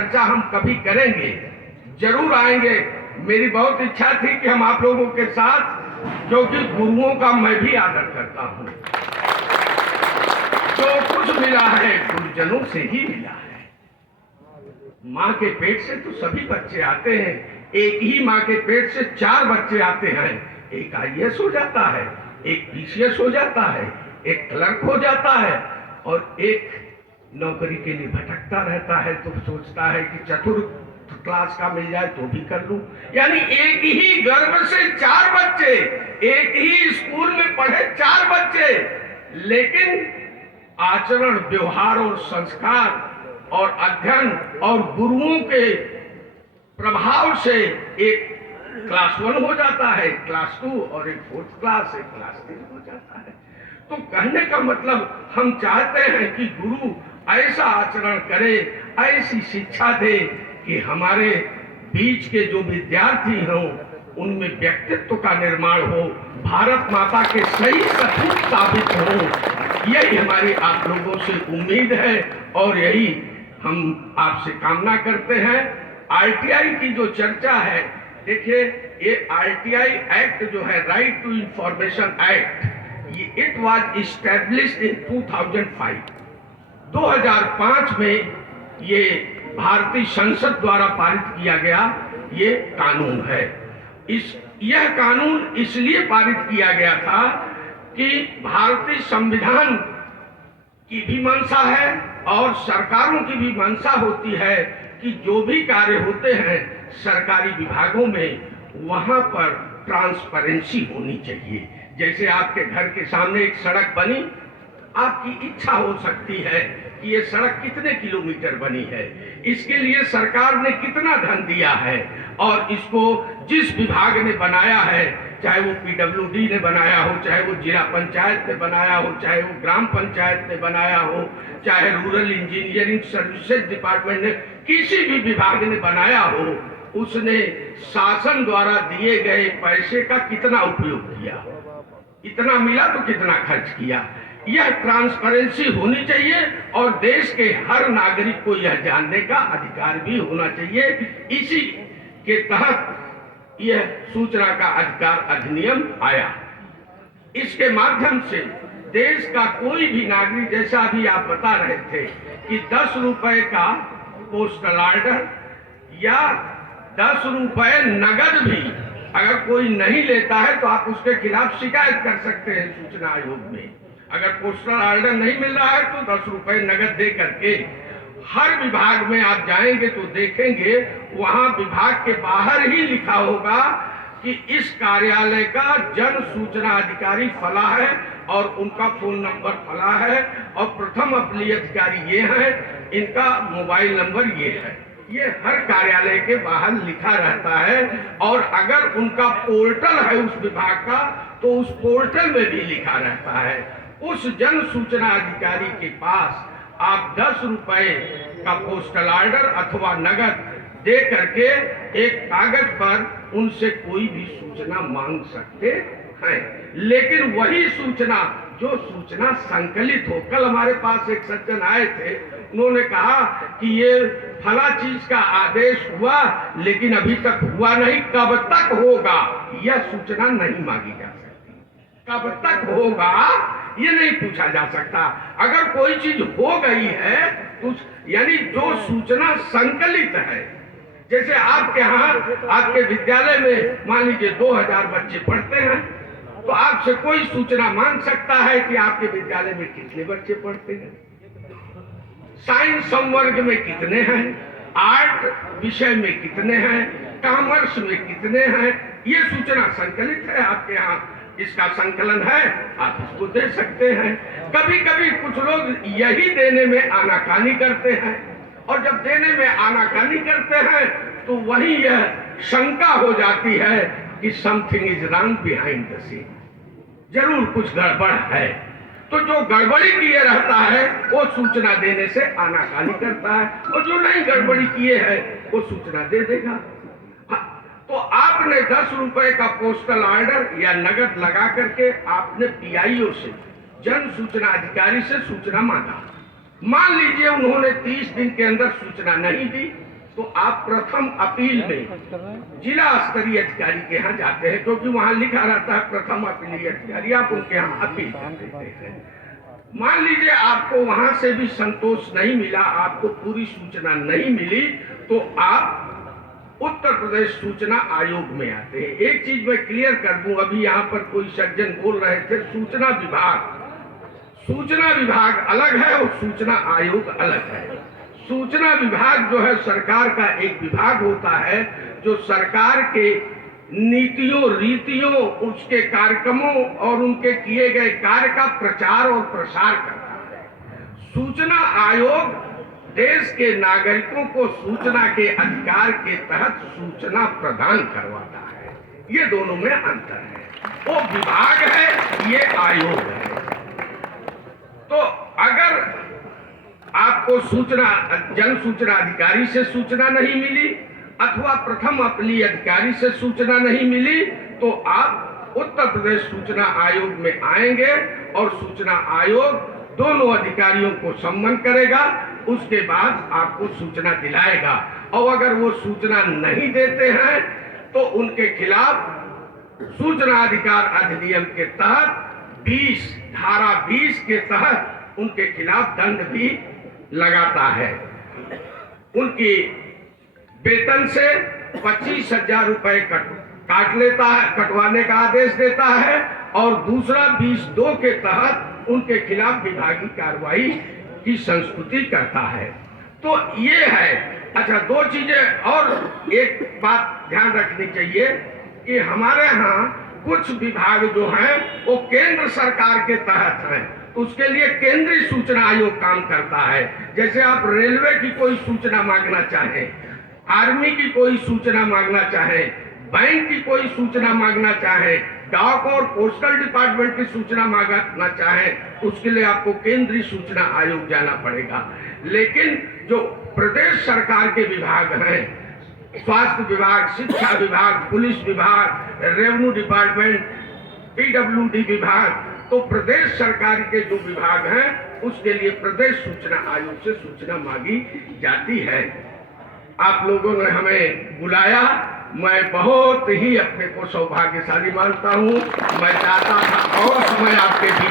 चर्चा हम कभी करेंगे, जरूर आएंगे। मेरी बहुत इच्छा थी कि हम आप लोगों के साथ, क्योंकि गुरुओं का मैं भी आदर करता हूं, जो कुछ मिला है गुरुजनों से ही मिला है। माँ के पेट से तो सभी बच्चे आते हैं, एक ही माँ के पेट से 4 बच्चे आते हैं। एक IAS हो जाता है, एक PCS हो जाता है, एक क्लर्क हो जाता है, और एक नौकरी के लिए भटकता रहता है, तो सोचता है कि चतुर्थ क्लास का मिल जाए तो भी कर लूं। यानी एक ही गर्भ से 4 बच्चे, एक ही स्कूल में पढ़े 4 बच्चे, लेकिन आचरण, व्यवहार और संस्कार और अध्ययन और गुरुओं के प्रभाव से एक क्लास 1 हो जाता है, क्लास 2, और एक 4th क्लास, एक क्लास 3 हो जाता है। तो कहने का मतलब, हम चाहते हैं कि गुरु ऐसा आचरण करे, ऐसी शिक्षा दे कि हमारे बीच के जो विद्यार्थी हों उनमें व्यक्तित्व का निर्माण हो, भारत माता के सही सपूत साबित हो। यही हमारी आप लोगों से उम्मीद है और यही हम आपसे कामना करते हैं। RTI की जो चर्चा है, देखिए ये RTI एक्ट जो है, right to information act, it was established in 2005। 2005 में ये भारतीय संसद द्वारा पारित किया गया ये कानून है। यह कानून इसलिए पारित किया गया था कि भारतीय संविधान की भी मंशा है और सरकारों की भी मंशा होती है कि जो भी कार्य होते हैं सरकारी विभागों में, वहां पर ट्रांसपेरेंसी होनी चाहिए। जैसे आपके घर के सामने एक सड़क बनी, आपकी इच्छा हो सकती है कि ये सड़क कितने किलोमीटर बनी है, इसके लिए सरकार ने कितना धन दिया है, और इसको जिस विभाग ने बनाया है, चाहे वो PWD ने बनाया हो, चाहे वो जिला पंचायत ने बनाया हो, चाहे वो ग्राम पंचायत ने बनाया हो, चाहे रूरल इंजीनियरिंग सर्विसेज डिपार्टमेंट ने, किसी भी विभाग ने बनाया हो, उसने शासन द्वारा दिए गए पैसे का कितना उपयोग किया, इतना मिला तो कितना खर्च किया। यह ट्रांसपेरेंसी होनी चाहिए और देश के हर नागरिक को यह जानने का अधिकार भी होना चाहिए। इसी के तहत यह सूचना का अधिकार अधिनियम आया। इसके माध्यम से देश का कोई भी नागरिक, जैसा अभी आप बता रहे थे कि 10 रुपए का पोस्टल ऑर्डर या 10 रुपए नगद भी अगर कोई नहीं लेता है तो आप उसके खिलाफ शिकायत कर सकते हैं सूचना आयोग में। अगर पोस्टल ऑर्डर नहीं मिल रहा है तो 10 रुपए नगद दे करके, हर विभाग में आप जाएंगे तो देखेंगे वहां विभाग के बाहर ही लिखा होगा कि इस कार्यालय का जन सूचना अधिकारी फला है और उनका फोन नंबर फला है और प्रथम अपील अधिकारी ये है, इनका मोबाइल नंबर ये है। ये हर कार्यालय के बाहर लिखा रहता है, और अगर उनका पोर्टल है उस विभाग का तो उस पोर्टल में भी लिखा रहता है। उस जन सूचना अधिकारी के पास आप 10 रुपए का पोस्टल ऑर्डर अथवा नगद दे करके एक कागज पर उनसे कोई भी सूचना मांग सकते हैं, लेकिन वही सूचना जो सूचना संकलित हो। कल हमारे पास एक सज्जन आए थे, उन्होंने कहा कि ये फला चीज का आदेश हुआ लेकिन अभी तक हुआ नहीं, कब तक होगा, यह सूचना नहीं मांगी जा सकती। कब तक होगा ये नहीं पूछा जा सकता। अगर कोई चीज हो गई है तो यानी जो सूचना संकलित है, जैसे आपके यहाँ आपके विद्यालय में मान लीजिए 2000 बच्चे पढ़ते हैं, तो आपसे कोई सूचना मांग सकता है कि आपके विद्यालय में कितने बच्चे पढ़ते हैं, साइंस संवर्ग में कितने हैं, आर्ट विषय में कितने हैं, कॉमर्स में कितने हैं। ये सूचना संकलित है आपके यहाँ, इसका संकलन है, आप इसको दे सकते हैं। कभी कभी कुछ लोग यही देने में आनाकानी करते हैं, और जब देने में आनाकानी करते हैं तो वही यह शंका हो जाती है कि something is wrong behind the scene, जरूर कुछ गड़बड़ है। तो जो गड़बड़ी किए रहता है वो सूचना देने से आनाकानी करता है, और जो नहीं गड़बड़ी किए है वो सूचना दे देगा। तो आपने 10 रुपए का पोस्टल ऑर्डर या नगद लगा करके आपने PIO से, जन सूचना अधिकारी से सूचना मांगा, मान लीजिए उन्होंने 30 दिन के अंदर सूचना नहीं दी, तो आप प्रथम अपील में जिला स्तरीय अधिकारी के यहाँ जाते हैं, क्योंकि वहां लिखा रहता है प्रथम अपीलीय अधिकारी, आप उनके यहाँ अपील कर देते हैं। मान लीजिए आपको वहां से भी संतोष नहीं मिला, आपको पूरी सूचना नहीं मिली, तो आप उत्तर प्रदेश सूचना आयोग में आते हैं। एक चीज मैं क्लियर कर दूं, अभी यहाँ पर कोई सज्जन बोल रहे थे सूचना विभाग अलग है और सूचना आयोग अलग है। सूचना विभाग जो है सरकार का एक विभाग होता है जो सरकार के नीतियों, रीतियों, उसके कार्यक्रमों और उनके किए गए कार्य का प्रचार और प्रसार करता है। सूचना आयोग देश के नागरिकों को सूचना के अधिकार के तहत सूचना प्रदान करवाता है। ये दोनों में अंतर है। वो विभाग है, ये आयोग है। तो अगर आपको जन सूचना अधिकारी से सूचना नहीं मिली अथवा प्रथम अपीलीय अधिकारी से सूचना नहीं मिली, तो आप उत्तर प्रदेश सूचना आयोग में आएंगे और सूचना आयोग दोनों अधिकारियों को सम्मन करेगा, उसके बाद आपको सूचना दिलाएगा। और अगर वो सूचना नहीं देते हैं तो उनके खिलाफ सूचना अधिकार अधिनियम के तहत धारा 20 के तहत उनके खिलाफ दंड भी लगाता है। उनकी वेतन से 25,000 रुपए काट लेता है, कटवाने का आदेश देता है, और दूसरा 20(2) के तहत उनके खिलाफ विभागीय कार्रवाई की संस्तुति करता है। तो ये है। अच्छा, दो चीजें और एक बात ध्यान रखनी चाहिए कि हमारे यहाँ कुछ विभाग जो हैं वो केंद्र सरकार के तहत हैं, उसके लिए केंद्रीय सूचना आयोग काम करता है। जैसे आप रेलवे की कोई सूचना मांगना चाहें, आर्मी की कोई सूचना मांगना चाहें, बैंक की कोई सूचना मांगना चाहें, डाक और पोस्टल डिपार्टमेंट की सूचना मांगना चाहें, उसके लिए आपको केंद्रीय सूचना आयोग जाना पड़ेगा। लेकिन जो प्रदेश सरकार के विभाग हैं, स्वास्थ्य विभाग, शिक्षा विभाग, पुलिस विभाग, रेवेन्यू डिपार्टमेंट, PWD विभाग, तो प्रदेश सरकार के जो विभाग हैं उसके लिए प्रदेश सूचना आयोग से सूचना मांगी जाती है। आप लोगों ने हमें बुलाया, मैं बहुत ही अपने को सौभाग्यशाली मानता हूं। मैं चाहता था और समय आपके बीच